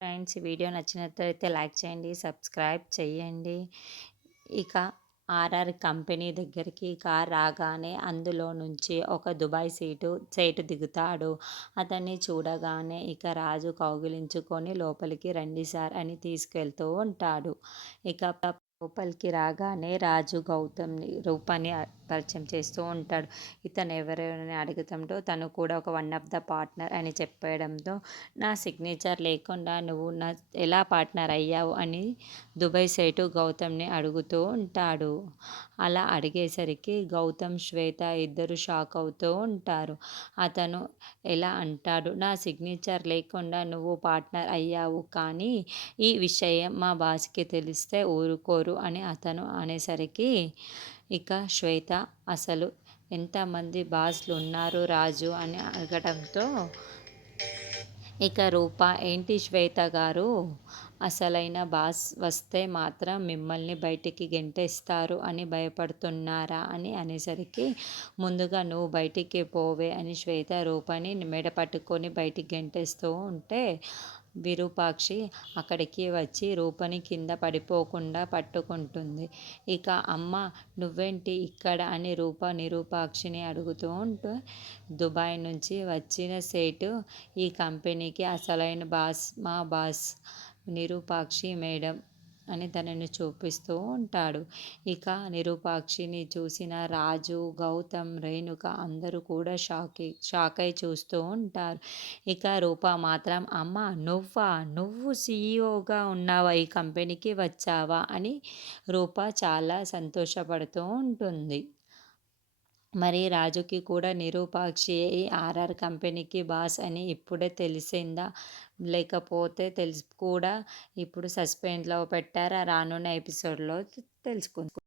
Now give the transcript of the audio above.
Friends, ఈ video నచ్చినట్లయితే like చేయండి, సబ్స్క్రైబ్ చేయండి. ఇక ఆర్ఆర్ కంపెనీ దగ్గరికి కార్ రాగానే అందులో నుంచి ఒక దుబాయ్ సేటు దిగుతాడు. అతన్ని చూడగానే ఇక రాజు కౌగిలించుకొని లోపలికి రండి సార్ అని తీసుకెళ్తూ ఉంటాడు. ఇక లోపలికి రాగానే రాజు రూపాన్ని పరిచయం చేస్తూ ఉంటాడు. ఇతను ఎవరెవరని అడుగుతుంటూ తను కూడా ఒక వన్ ఆఫ్ ద పార్ట్నర్ అని చెప్పడంతో, నా సిగ్నేచర్ లేకుండా నువ్వు ఎలా పార్ట్నర్ అయ్యావు అని దుబాయ్ సేటు గౌతమ్ని అడుగుతూ ఉంటాడు. అలా అడిగేసరికి గౌతమ్, శ్వేత ఇద్దరు షాక్ అవుతూ ఉంటారు. అతను ఎలా అంటాడు, నా సిగ్నేచర్ లేకుండా నువ్వు పార్ట్నర్ అయ్యావు, కానీ ఈ విషయం మా బాస్కి తెలిస్తే ఊరుకోరు అని అతను అనేసరికి ఇక శ్వేత అసలు ఎంతమంది బాస్లు ఉన్నారు రాజు అని అడగడంతో ఇక రూప, ఏంటి శ్వేత గారు, అసలైన బాస్ వస్తే మాత్రం మిమ్మల్ని బయటికి గెంటేస్తారు అని భయపడుతున్నారా అని అనేసరికి, ముందుగా నువ్వు బయటికి పోవే అని శ్వేత రూపని మెడ పట్టుకొని బయటికి గెంటేస్తూ ఉంటే, విరూపాక్షి అక్కడికి వచ్చి రూపని కింద పడిపోకుండా పట్టుకుంటుంది. ఇక అమ్మ నువ్వేంటి ఇక్కడ అని నిరూపాక్షిని అడుగుతూ ఉంటూ, దుబాయ్ నుంచి వచ్చిన సేటు ఈ కంపెనీకి అసలైన బాస్ మా బాస్ నిరూపాక్షి మేడం అని తనని చూపిస్తూ ఉంటాడు. ఇక నిరూపాక్షిని చూసిన రాజు, గౌతమ్, రేణుక అందరూ కూడా షాక్ అయి చూస్తూ ఉంటారు. ఇక రూప మాత్రం, అమ్మ నువ్వు సీఈఓగా ఉన్నావా, ఈ కంపెనీకి వచ్చావా అని రూప చాలా సంతోషపడుతూ ఉంటుంది. మరి రాజుకి కూడా నిరూపాక్షి ఈ ఆర్ఆర్ కంపెనీకి బాస్ అని ఇప్పుడే తెలిసిందా, లేకపోతే తెలిసి కూడా ఇప్పుడు సస్పెండ్లో పెట్టారా, రానున్న ఎపిసోడ్లో తెలుసుకుందాం.